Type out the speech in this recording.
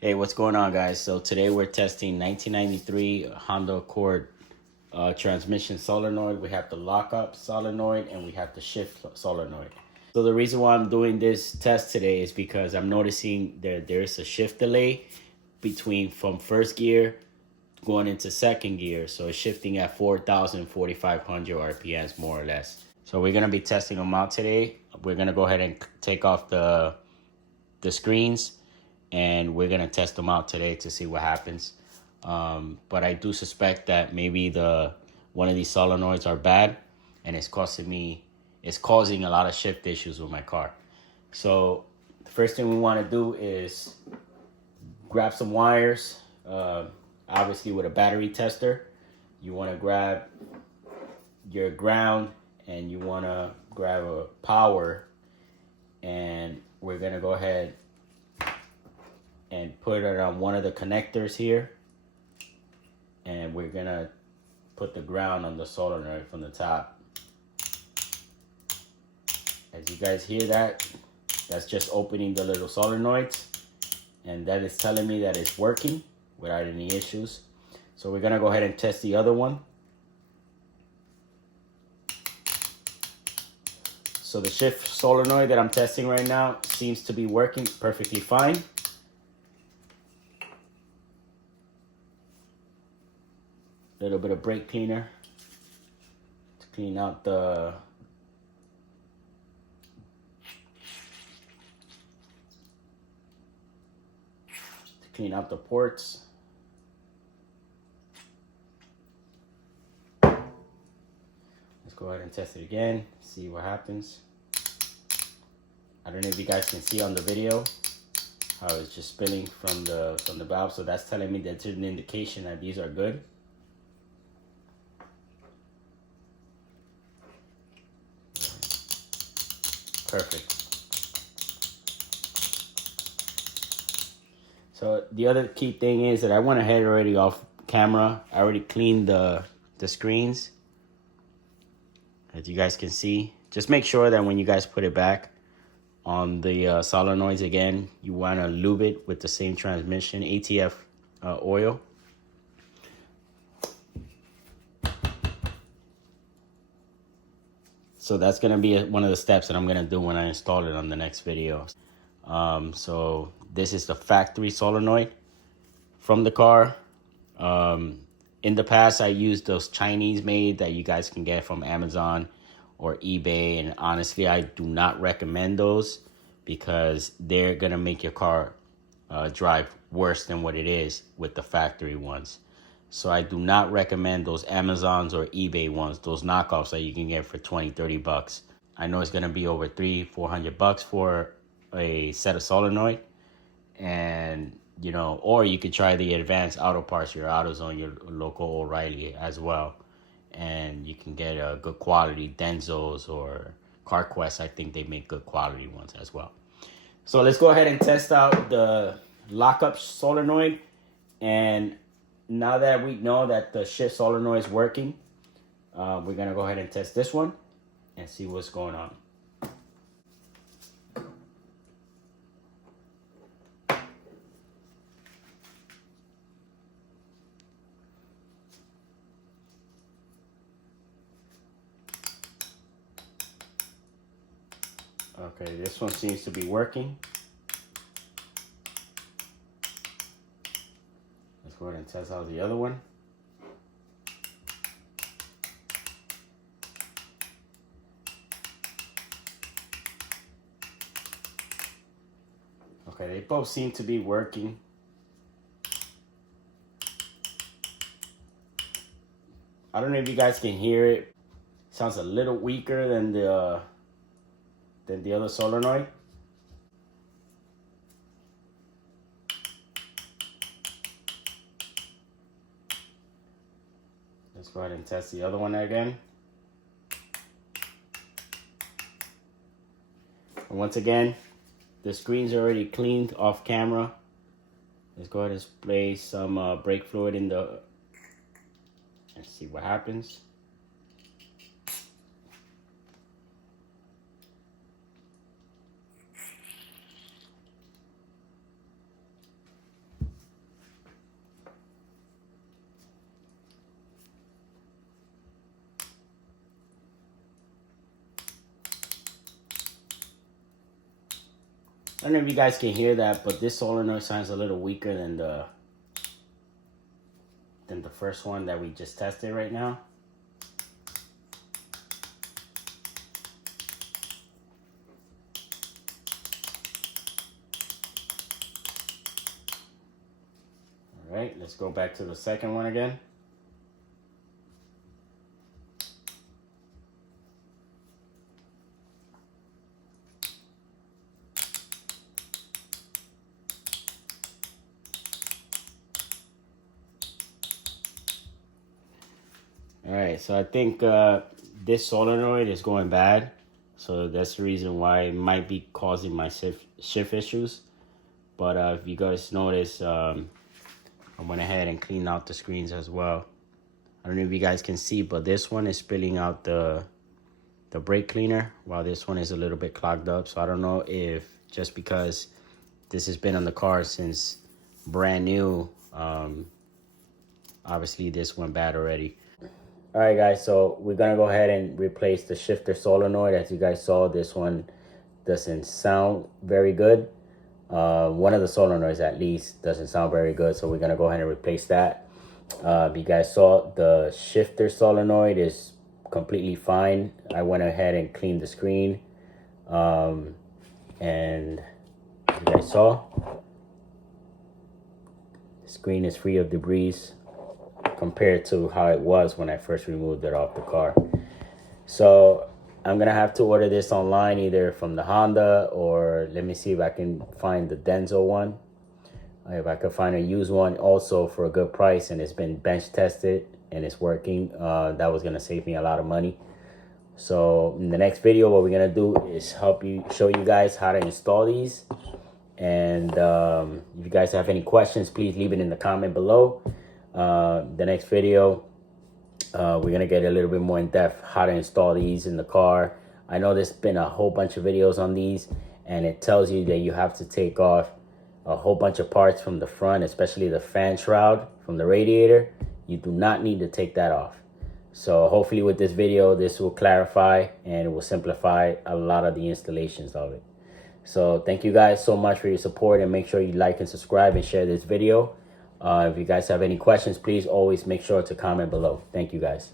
Hey, what's going on, guys? So today we're testing 1993 Honda Accord transmission solenoid. We have the lockup solenoid and we have the shift solenoid. So the reason why I'm doing this test today is because I'm noticing there's a shift delay from first gear going into second gear. So it's shifting at 4,000, 4,500 RPMs more or less. So we're going to be testing them out today. We're going to go ahead and take off the screens, and we're gonna test them out today to see what happens. But I do suspect that maybe one of these solenoids are bad, and it's causing a lot of shift issues with my car. So the first thing we want to do is grab some wires. Obviously, with a battery tester, you want to grab your ground and you want to grab a power, and we're gonna go ahead and put it on one of the connectors here, and we're gonna put the ground on the solenoid from the top. As you guys hear that, that's just opening the little solenoids, and that is telling me that it's working without any issues. So we're gonna go ahead and test the other one. So the shift solenoid that I'm testing right now seems to be working perfectly fine. A little bit of brake cleaner to clean out to clean out the ports. Let's go ahead and test it again, see what happens. I don't know if you guys can see on the video how it's just spilling from the valve, so that's telling me that's an indication that these are good. Perfect. So the other key thing is that I went ahead already off camera. I already cleaned the screens, as you guys can see. Just make sure that when you guys put it back on the solenoids again, you want to lube it with the same transmission ATF oil. So that's going to be one of the steps that I'm going to do when I install it on the next video. So this is the factory solenoid from the car. In the past, I used those Chinese made that you guys can get from Amazon or eBay. And honestly, I do not recommend those because they're going to make your car drive worse than what it is with the factory ones. So I do not recommend those Amazons or eBay ones, those knockoffs that you can get for 20, 30 bucks. I know it's going to be over $300-400 for a set of solenoid. And, you know, or you could try the advanced auto parts, your AutoZone, your local O'Reilly as well. And you can get a good quality Denzos or CarQuest. I think they make good quality ones as well. So let's go ahead and test out the lockup solenoid. And now that we know that the shift solenoid is working, we're going to go ahead and test this one and see what's going on. Okay, this one seems to be working. Let's go ahead and test out the other one. Okay, they both seem to be working. I don't know if you guys can hear it. Sounds a little weaker than the other solenoid. Let's go ahead and test the other one again. And once again, the screen's already cleaned off camera. Let's go ahead and spray some brake fluid in the and see what happens. I don't know if you guys can hear that, but this solenoid sounds a little weaker than the first one that we just tested right now. All right, let's go back to the second one again. All right, so I think this solenoid is going bad. So that's the reason why it might be causing my shift issues. But if you guys notice, I went ahead and cleaned out the screens as well. I don't know if you guys can see, but this one is spilling out the brake cleaner, while this one is a little bit clogged up. So I don't know if just because this has been on the car since brand new, obviously this went bad already. All right, guys, so we're gonna go ahead and replace the shifter solenoid. As you guys saw, this one doesn't sound very good. One of the solenoids at least doesn't sound very good, so we're gonna go ahead and replace that. You guys saw the shifter solenoid is completely fine. I went ahead and cleaned the screen, and as you guys saw, the screen is free of debris compared to how it was when I first removed it off the car. So I'm gonna have to order this online, either from the Honda, or let me see if I can find the Denso one. If I could find a used one also for a good price and it's been bench tested and it's working, that was gonna save me a lot of money. So in the next video, what we're gonna do is show you guys how to install these. And if you guys have any questions, please leave it in the comment below. The next video, we're gonna get a little bit more in depth how to install these in the car. I know there's been a whole bunch of videos on these, and it tells you that you have to take off a whole bunch of parts from the front, especially the fan shroud from the radiator. You do not need to take that off. So hopefully with this video, this will clarify and it will simplify a lot of the installations of it. So thank you guys so much for your support, and make sure you like and subscribe and share this video. If you guys have any questions, please always make sure to comment below. Thank you guys.